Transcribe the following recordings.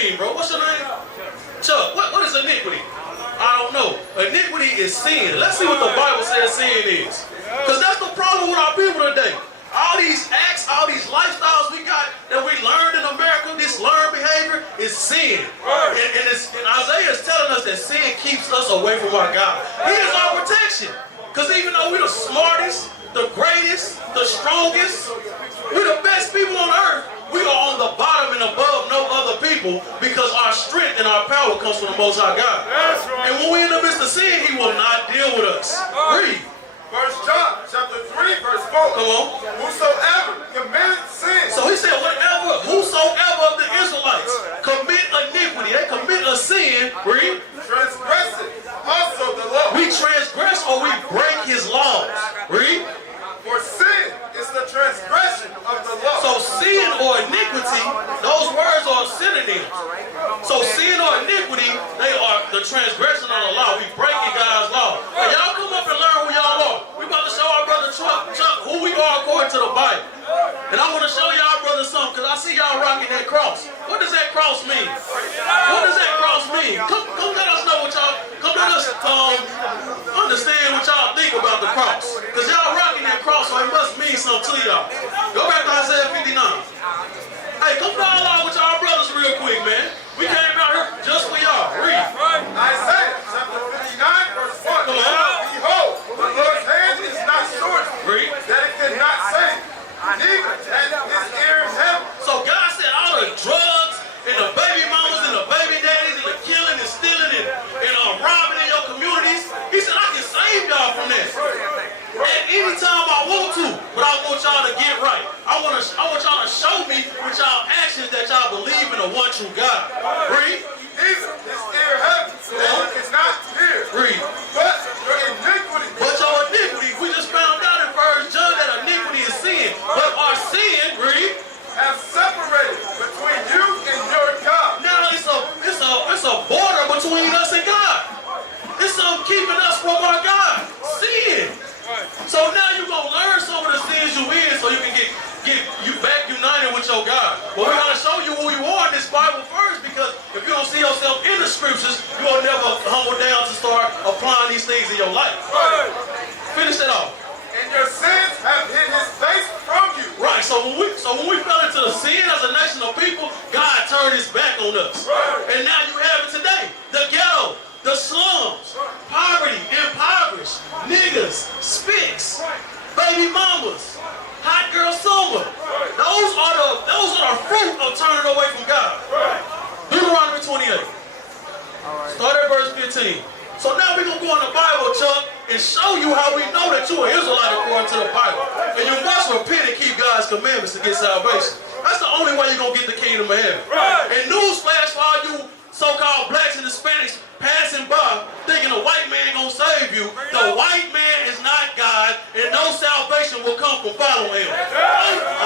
mean, bro? What's your name? Chuck, what is iniquity? I don't know. Iniquity is sin. Let's see what the Bible says sin is. Because that's the problem with our people today. All these acts, all these lifestyles we got that we learned in America, this learned behavior is sin. And Isaiah is telling us that sin keeps us away from our God. He is our protection. Because even though we're the smartest, the greatest, the strongest, we're the best people on earth, we are on the bottom and above no other people because our strength and our power comes from the Most High God. That's right. And when we're in the midst of sin, He will not deal with us. Read. 1 John chapter 3, verse 4. Come on. Whosoever committed sin. So he said, whosoever of the Israelites commit iniquity, they commit a sin, read. Transgress it. Also the law. We transgress or we break His laws. Read. For sin is the transgression of the law. So sin or iniquity, those words are synonyms. So sin or iniquity, they are the transgression of the law. We breaking God's law. Now, y'all come up and learn who y'all are. We about to show our brother Chuck who we are according to the Bible. And I want to show y'all brother something because I see y'all rocking that cross. What does that cross mean? What does that cross mean? Come let us know what y'all, come let us understand what y'all think about the cross. Because y'all rocking that cross, so it must mean something to y'all. Go back to Isaiah 59. Hey, come down along with y'all brothers real quick, man. We came out here just for y'all. Read. Isaiah chapter 59, verse 1. Come on. Behold, the Lord's hand is not short, Read. that it cannot save, neither that his ear is heavy. So God said all the drugs and the baby mamas and the baby daddies and the killing and stealing and robbing in your communities, He said I can save y'all from that. At any time I want to, but I want y'all to get right. I want y'all to show me with y'all actions that y'all believe in the one true God. Read. Neither his ear heavy, that he cannot hear. Read. But your iniquity. But your iniquity, we just found out in 1 John that iniquity is sin. But our sin, read, have separated between you and your God. now it's a border between us and God. It's something keeping us from our God. Sin. So now you're going to learn some of the sins you in so you can get you back united with your God. But we're going to show you who you are in this Bible first, because if you don't see yourself in the scriptures, you will never humble down to start applying these things in your life. Finish that off. And your sins have hid his face from you. Right, so when we fell into the sin as a nation of people, God turned His back on us. And now you have it today. The ghetto, the slums, poverty, impoverished, niggas, spics, baby mamas, hot girl summer. Those are the fruit of turning away from God. Deuteronomy 28. Start at verse 15. So now we're going to go in the Bible, Chuck, and show you how we know that you're an Israelite according to the Bible. And you must repent and keep God's commandments to get salvation. That's the only way you're going to get the kingdom of heaven. And newsflash for all you so-called blacks and Hispanics passing by thinking a white man going to save you. The white man is not God, and no salvation will come from following Him.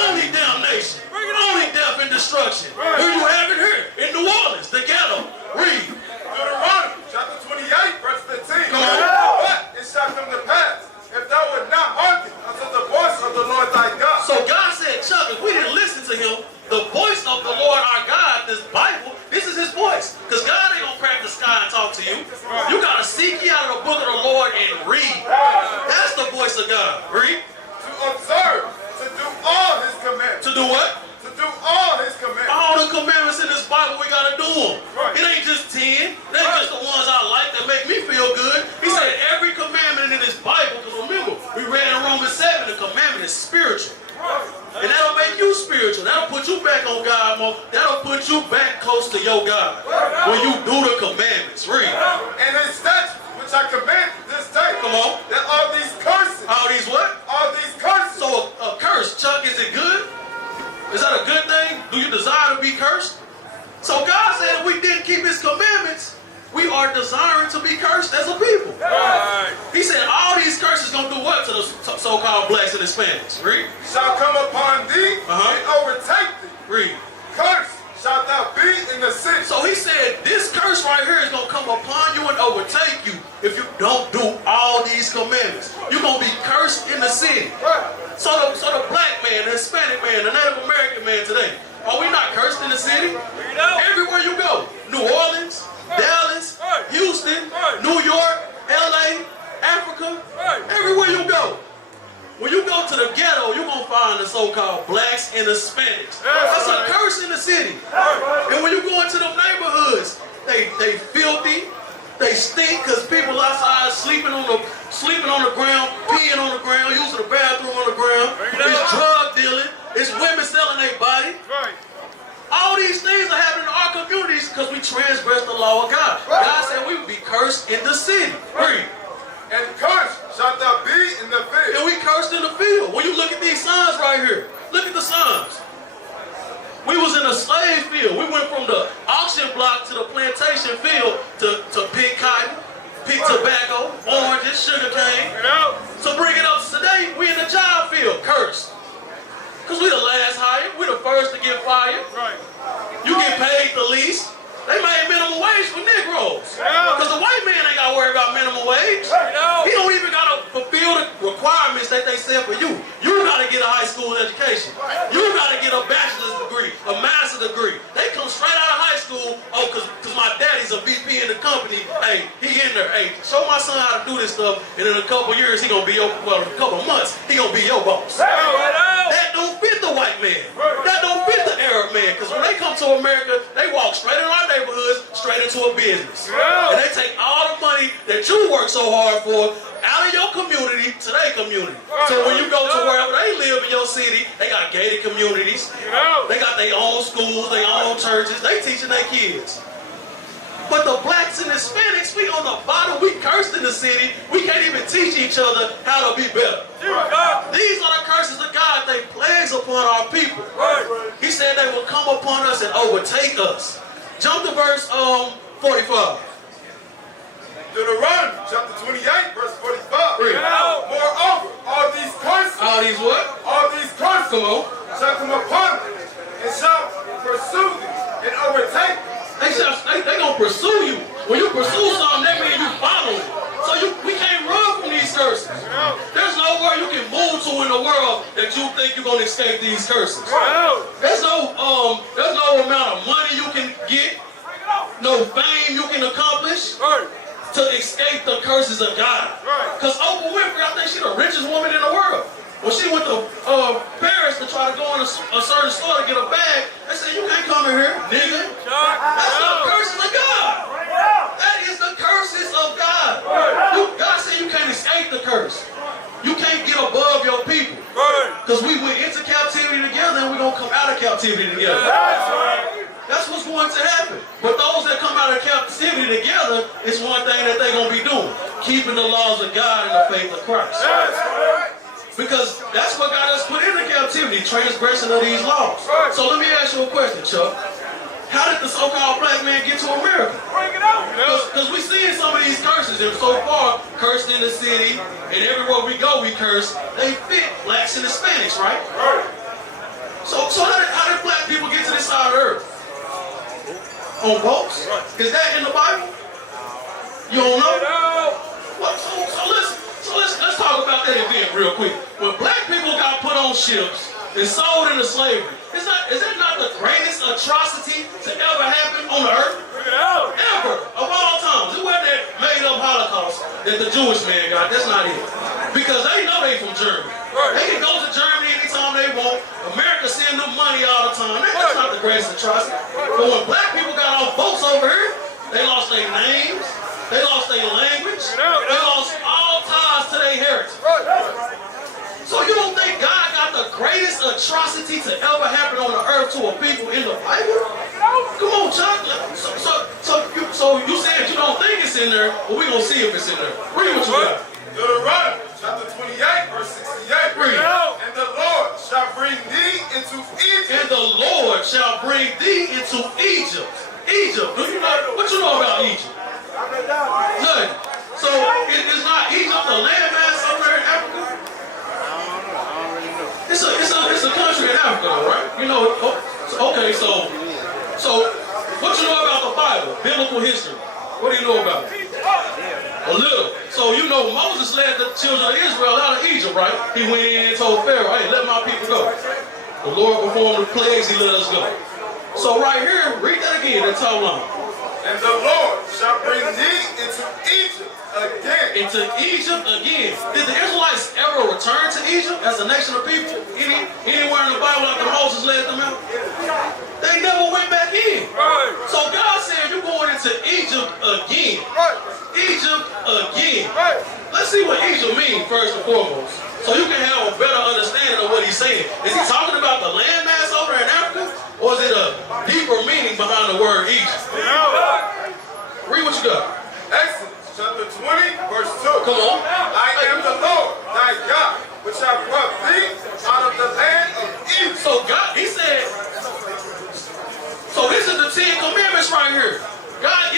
Only damnation. Only death and destruction. Here you have it here in New Orleans, the ghetto. Read. Deuteronomy chapter 28, verse 15. Come on. But it shall come to pass, if thou wilt not hearken unto the voice of the Lord thy God. So God said, Chuck, if we didn't listen to Him, the voice of the Lord our God, this Bible, this is His voice. Because God ain't going to crack the sky and talk to you. You got to seek ye out of the book of the Lord and read. That's the voice of God. Read. To observe, to do all His commandments. To do what? To do all His commandments. All the commandments in this Bible, we got to do them. It ain't just 10. It ain't just the ones I like that make me feel good. He said every commandment in this Bible, because remember, we read in Romans 7, the commandment is spiritual. And that'll make you spiritual. That'll put you back on God more. That'll put you back close to your God. When you do the commandments. Read. And His statutes, which I command this day. Come on. That all these curses. All these what? All these curses. So a curse, Chuck, is it good? Is that a good thing? Do you desire to be cursed? So God said if we didn't keep His commandments, we are desiring to be cursed as a people. He said all these curses going to do what to the so-called blacks and Hispanics? Read. Shall come upon thee and overtake thee. Read. Curse shalt thou be in the city. So He said this curse right here is going to come upon you and overtake you if you don't do all these commandments. You're going to be cursed in the city. So the black man, the Hispanic man, the Native American man today, are we not cursed in the city. Everywhere you go. New Orleans, Dallas, Houston, New York, LA, Africa. Everywhere you go. When you go to the ghetto, you're going to find the so-called blacks and Hispanics. That's a curse in the city. And when you go into the neighborhoods, they filthy, they stink because people outside sleeping on the ground, peeing on the ground, using the bathroom on the ground. It's drug dealing. It's women selling their body. All these things are happening in our communities because we transgress the law of God. God said we would be cursed in the city. Read. And cursed shalt thou be in the field. And we cursed in the field. When you look at these signs right here, look at the signs. We was in a slave field. We went from the auction block to the plantation field to pick cotton, pick tobacco, oranges, sugar cane. So bring it up to today, we in the job field, cursed. Because we the last hired, we the first to get fired. You get paid the least. They made minimum wage for Negroes. Because the white man ain't got to worry about minimum wage. He don't even got to fulfill the requirements that they set for you. You got to get a high school education. You got to get a bachelor's degree, a master's degree. They come straight out of high school, oh, because my daddy's a VP in the company. Hey, he in there. Hey, show my son how to do this stuff, and in a couple years, he going to be your, well, in a couple months, he going to be your boss. That don't fit the white man. That don't fit the Arab man. Because when they come to America, they walk straight in our neighborhoods, straight into a business. And they take all the money that you work so hard for out of your community to their community. So when you go to wherever they live in your city, they got gated communities. They got their own schools, their own churches. They teaching their kids. But the blacks and Hispanics, we on the bottom, we cursed in the city. We can't even teach each other how to be better. These are the curses of God. They plagues upon our people. He said they will come upon us and overtake us. Jump to verse 45. Deuteronomy chapter 28, verse 45. Moreover, all these curses. All these what? All these curses. Come on. Shall come upon them and shall pursue thee and overtake thee. They gonna pursue you. When you pursue something, that means you follow it. So we can't run from these curses. There's nowhere you can move to in the world that you think you're gonna escape these curses. There's no amount of money you can get, no fame you can accomplish to escape the curses of God. Because Oprah Winfrey, I think she's the richest woman in the world. When she went to Paris to try to go in a certain store to get a bag, they said, you can't come in here, nigga. That's the curses of God. That is the curses of God. God said you can't escape the curse. You can't get above your people. Because we went into captivity together and we're going to come out of captivity together. That's what's going to happen. But those that come out of captivity together, it's one thing that they're going to be doing. Keeping the laws of God and the faith of Christ. Because that's what got us put into captivity, transgression of these laws. So let me ask you a question, Chuck. How did the so-called black man get to America? Because we seeing some of these curses, and so far, cursed in the city, and everywhere we go we curse, they fit blacks and Hispanics, right? So how did black people get to this side of the earth? On boats? Is that in the Bible? You don't know? Well, so let's talk about that event real quick. When black people got put on ships and sold into slavery, is that not the greatest atrocity to ever happen on the earth? Ever, of all times. It wasn't that made-up Holocaust that the Jewish man got. That's not it. Because they know they from Germany. They can go to Germany anytime they want. America send them money all the time. That's not the greatest atrocity. But when black people got on boats over here, they lost their names, they lost their language, they lost all ties to their heritage. So you don't think God got the greatest atrocity to ever happen on the earth to a people in the Bible? Come on, Chuck. So you said you don't think it's in there, but we're going to see if it's in there. Read what you got. Deuteronomy chapter 28, verse 68. Read. And the Lord shall bring thee into Egypt. And the Lord shall bring thee into Egypt. Egypt. Do you know what you know about Egypt? Nothing. So it's not Egypt, the landmass over there in Africa? It's a country in Africa, though, right? You know, okay, so what you know about the Bible, biblical history? What do you know about it? A little. So you know Moses led the children of Israel out of Egypt, right? He went in and told Pharaoh, hey, let my people go. The Lord performed the plagues, he let us go. So right here, read that again. That's how long. And the Lord shall bring thee into Egypt again. Into Egypt again. Did the Israelites ever return to Egypt as a nation of people? Anywhere in the Bible after Moses led them out? They never went back in. So God said, you're going into Egypt again. Egypt again. Let's see what Egypt means first and foremost, so you can have a better understanding of what he's saying. Is he talking about the landmass over in Africa, or is it a deeper meaning behind the word Egypt? Read what you got. Exodus chapter 20, verse 2. Come on. I am the Lord, thy God, which I brought thee out of the land of Egypt. So God, he said, so this is the 10 Commandments right here. God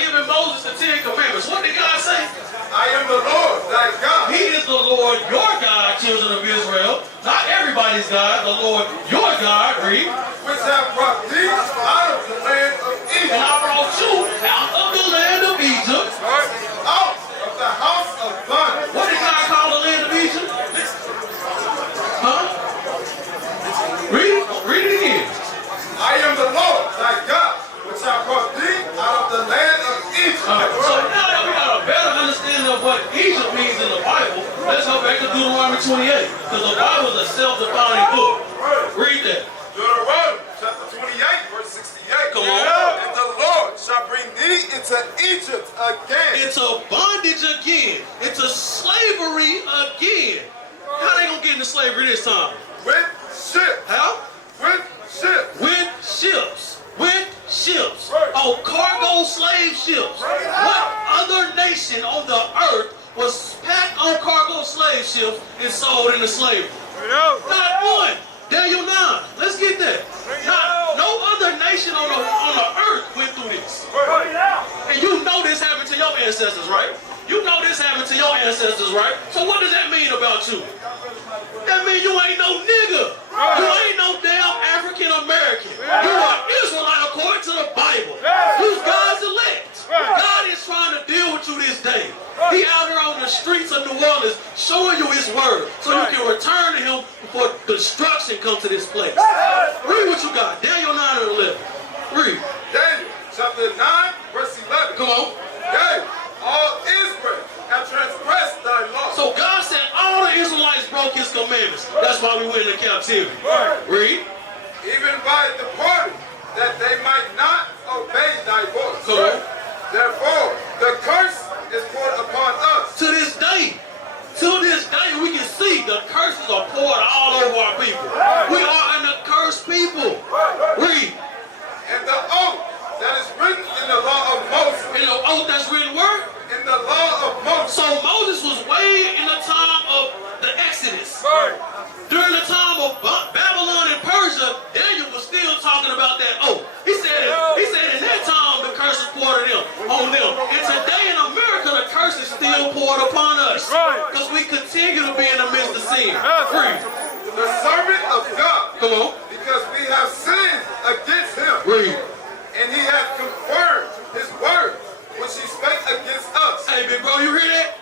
giving Moses the 10 Commandments. What did God say? I am the Lord, thy God. He is the Lord, your God, children of Israel. Not everybody's God, the Lord, your God, read. Which have brought thee out of the land of Egypt. And I brought you out of the land of Egypt. Out of the house of bondage. What did God call the land of Egypt? Huh? Read it again. I am the Lord, thy God, which have brought thee out of the land of Egypt. So now that we got a better understanding of what Egypt means in the Bible, let's go back to Deuteronomy 28. Because the Bible is a self-defining book. Read that. Deuteronomy chapter 28, verse 68. Come on. And the Lord shall bring thee into Egypt again. Into bondage again. Into slavery again. How they gonna get into slavery this time? With ships. How? With ships. With ships. With ships. On cargo slave ships. What other nation on the earth was packed on cargo slave ships and sold into slavery? Not one. Daniel 9. Let's get that. No other nation on the earth went through this. And you know this happened to your ancestors, right? You know this happened to your ancestors, right? So what does that mean about you? That means you ain't no nigga. You ain't no damn African American. You are Israelite according to the Bible. Who's God's elect. God is trying to deal with you this day. He out here on the streets of New Orleans showing you his word so you can return to him before destruction comes to this place. Read what you got. Daniel 9 and 11. Read. Daniel chapter 9, verse 11. Come on. Yea, all Israel have transgressed thy law. So God said all the Israelites broke his commandments. That's why we went into captivity. Read. Even by departing, that they might not obey thy voice. Come on. Therefore, the curse is poured upon us. To this day, we can see the curses are poured all over our people. We are an accursed people. Read. And the oath that is written in the law of Moses. And the oath that's written where? In the law of Moses. So Moses was way in the time of the Exodus. During the time of Babylon and Persia, Daniel was still talking about that oath. He said in that time the curse is poured on them. And today in America the curse is still poured upon us. Because we continue to be in the midst of sin. Read. The servant of God. Come on. Because we have sinned against him. Read. And he hath confirmed his word, which he spake against us. Hey, big bro, you hear that?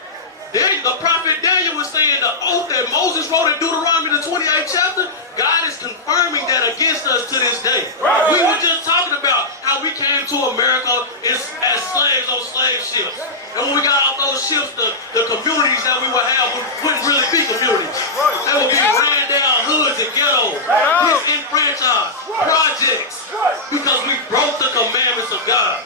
The prophet Daniel was saying the oath that Moses wrote in Deuteronomy the 28th chapter, God is confirming that against us to this day. We were just talking about how we came to America as slaves on slave ships. And when we got off those ships, the communities that we would have wouldn't really be communities. They would be ran down hoods and ghettos, disenfranchised, projects, because we broke the commandments of God.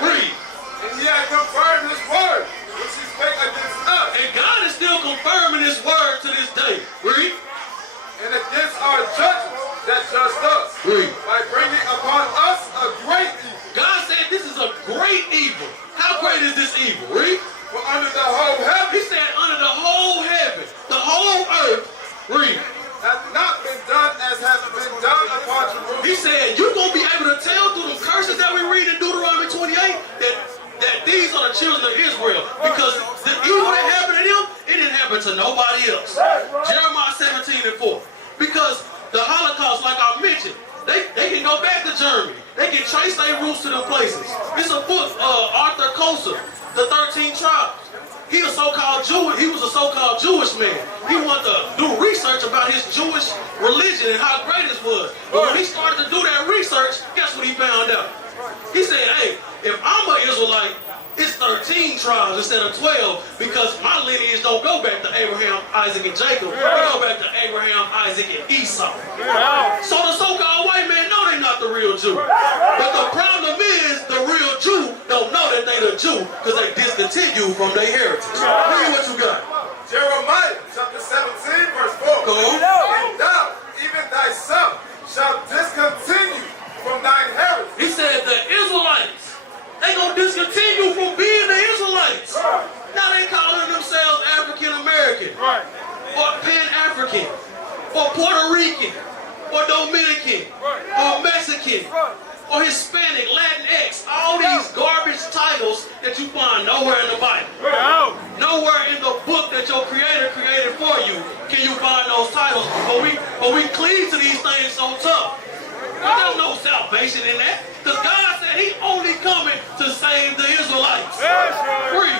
Read. And he hath confirmed his word, which he spake against us. And God is still confirming his word to this day. Read. And against our judgments that judged us. Read. By bringing upon us a great evil. God said this is a great evil. How great is this evil? Read. For under the whole heaven. He said under the whole heaven, the whole earth. Read. Hath not been done as has been done upon Jerusalem. He said you're going to be able to tell through the curses that we read in Deuteronomy 28 that these are the children of Israel, because the evil that happened to them, it didn't happen to nobody else. Jeremiah 17 and 4. Because the Holocaust, like I mentioned, they can go back to Germany. They can trace their roots to them places. It's a book, Arthur Kosa, The 13 Tribes. he was a so-called Jewish man. He wanted to do research about his Jewish religion and how great it was. But when he started to do that research, guess what he found out? He said, hey, if I'm an Israelite, it's 13 tribes instead of 12 because my lineage don't go back to Abraham, Isaac, and Jacob. We go back to Abraham, Isaac, and Esau. So the so-called white man know they're not the real Jew. But the problem is the real Jew don't know that they the Jew because they discontinue from their heritage. Read what you got. Jeremiah chapter 17 verse 4. Cool. And thou, even thyself, shalt discontinue from thine heritage. He said the Israelites, they gonna discontinue from being the Israelites. Now they calling themselves African American, or Pan-African, or Puerto Rican, or Dominican, or Mexican, or Hispanic, Latinx. All these garbage titles that you find nowhere in the Bible. Nowhere in the book that your Creator created for you can you find those titles. But we cleave to these things so tough. There's no salvation in that. Because God said he only coming to save the Israelites. Free.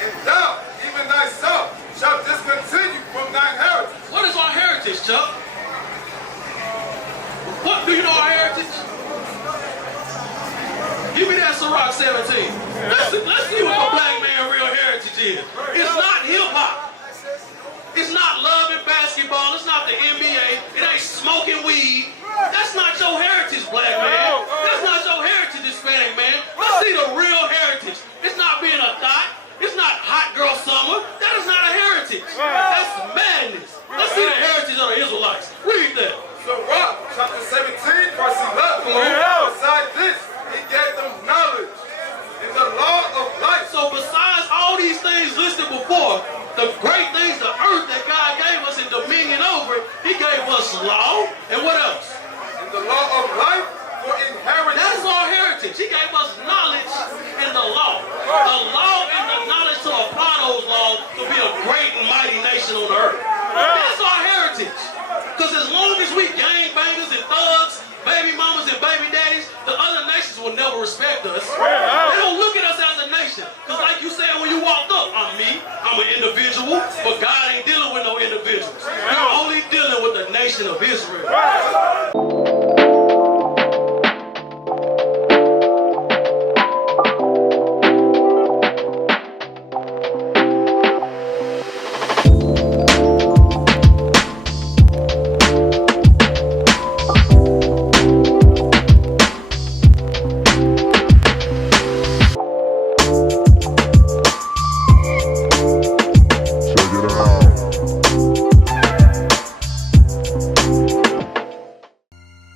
And thou, even thyself, shalt discontinue from thine heritage. What is our heritage, Chuck? What do you know our heritage? Give me that Sirach 17. Let's see what a black man real heritage is. It's not hip-hop. It's not loving basketball. It's not the NBA. It ain't smoking weed. That's not your heritage, black man. That's not your heritage, Hispanic man. Let's see the real heritage. It's not being a thought. It's not hot girl summer. That is not a heritage. That's madness. Let's see the heritage of the Israelites. Read that. Sirach chapter 17 verse 11. Besides this, he gave them knowledge in the law of life. So besides all these things listed before, the great things, the earth that God gave us in dominion over, he gave us law, and what else? In the law of life for inheritance. That's our heritage. He gave us knowledge and the law. The law and the knowledge to apply those laws to be a great and mighty nation on the earth. That's our heritage. Because as long as we gangbangers and thugs, baby mamas and baby daddies, the other nations will never respect us. They don't look at us as a nation. Because like you said when you walked up, I'm me, I'm an individual, but God ain't dealing with no individuals. We're only dealing with the nation of Israel.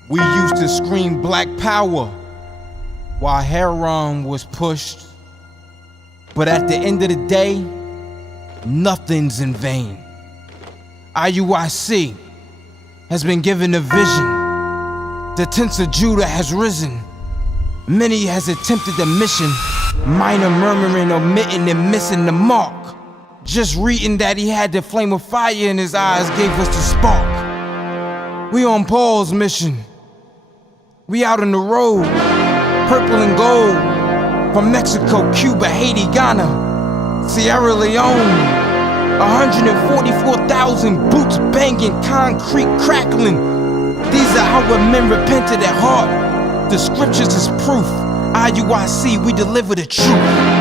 We used to scream black power while heroin was pushed. But at the end of the day, nothing's in vain. IUIC has been given a vision. The tents of Judah has risen. Many has attempted the mission. Minor murmuring, omitting, and missing the mark. Just reading that he had the flame of fire in his eyes gave us the spark. We on Paul's mission. We out on the road, purple and gold, from Mexico, Cuba, Haiti, Ghana, Sierra Leone. 144,000 boots banging, concrete crackling. These are how men repented at heart. The scriptures is proof. IUIC, we deliver the truth.